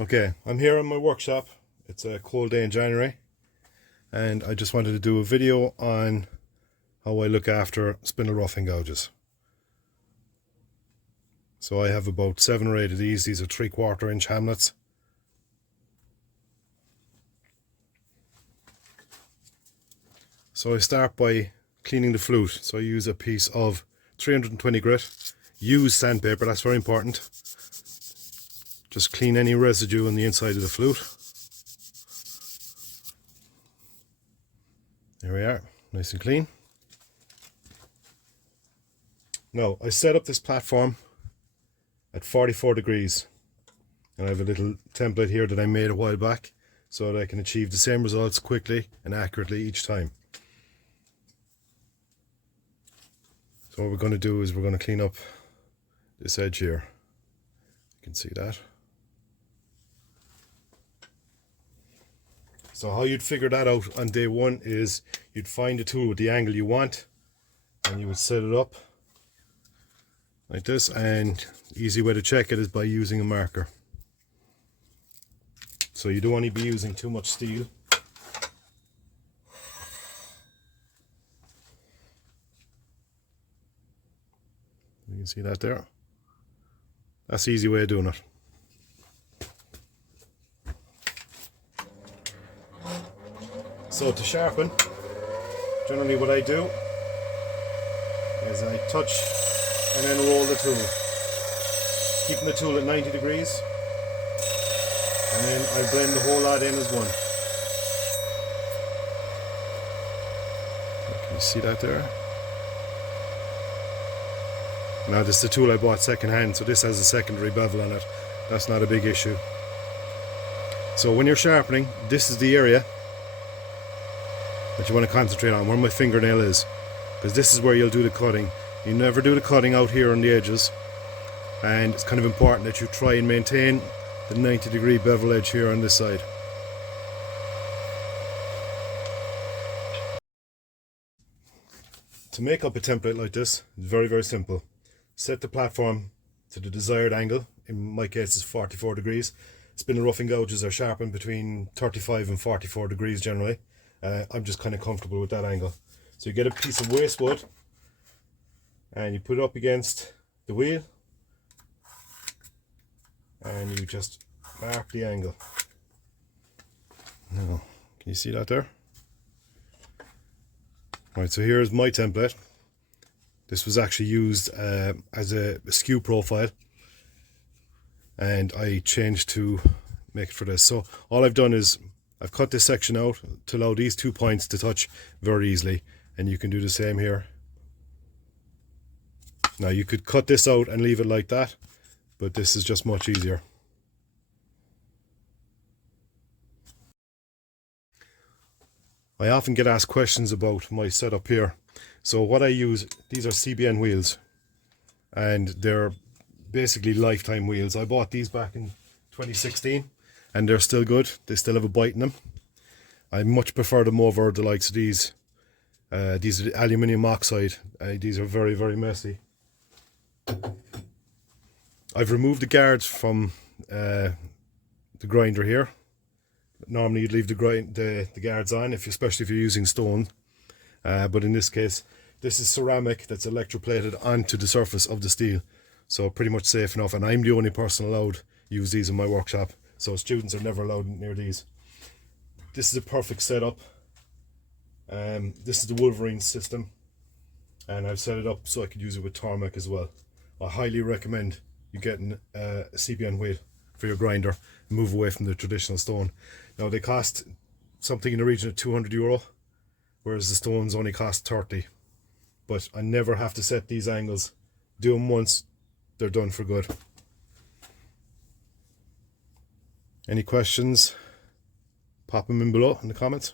Okay, I'm here in my workshop. It's a cold day in January, and I just wanted to do a video on how I look after spindle roughing gouges. So I have about 7 or 8 of these. These are 3/4 inch hamlets. So I start by cleaning the flute. So I use a piece of 320 grit. Use sandpaper, that's very important. Just clean any residue on the inside of the flute. There we are, nice and clean. Now, I set up this platform at 44 degrees. And I have a little template here that I made a while back so that I can achieve the same results quickly and accurately each time. So what we're going to do is we're going to clean up this edge here. You can see that. So how you'd figure that out on day one is you'd find a tool with the angle you want and you would set it up like this, and easy way to check it is by using a marker. So you don't want to be using too much steel. You can see that there. That's the easy way of doing it. So to sharpen, generally what I do is I touch and then roll the tool, keeping the tool at 90 degrees, and then I blend the whole lot in as one. Can you see that there? Now this is the tool I bought second hand, so this has a secondary bevel on it. That's not a big issue. So when you're sharpening, this is the area that you want to concentrate on, where my fingernail is, because this is where you'll do the cutting. You never do the cutting out here on the edges, and it's kind of important that you try and maintain the 90-degree bevel edge here on this side. To make up a template like this, it's very, very simple. Set the platform to the desired angle. In my case it's 44 degrees. Spindle roughing gouges are sharpened between 35 and 44 degrees generally. I'm just kind of comfortable with that angle. So you get a piece of waste wood and you put it up against the wheel and you just mark the angle. Now, can you see that there? Right, so here's my template. This was actually used as a skew profile, and I changed to make it for this. So all I've done is I've cut this section out to allow these 2 points to touch very easily, and you can do the same here. Now you could cut this out and leave it like that, but this is just much easier. I often get asked questions about my setup here. So what I use, these are CBN wheels, and they're basically lifetime wheels. I bought these back in 2016 and they're still good. They still have a bite in them. I much prefer them over the likes of these. These are the aluminium oxide. These are very, very messy. I've removed the guards from the grinder here. Normally you'd leave the guards on, especially if you're using stone. But in this case, this is ceramic that's electroplated onto the surface of the steel. So pretty much safe enough, and I'm the only person allowed to use these in my workshop. So students are never allowed near these. This is a perfect setup. This is the Wolverine system, and I've set it up so I could use it with tarmac as well. I highly recommend you getting a CBN wheel for your grinder and move away from the traditional stone. Now they cost something in the region of €200, whereas the stones only cost 30. But I never have to set these angles. Do them once, they're done for good. Any questions? Pop them in below in the comments.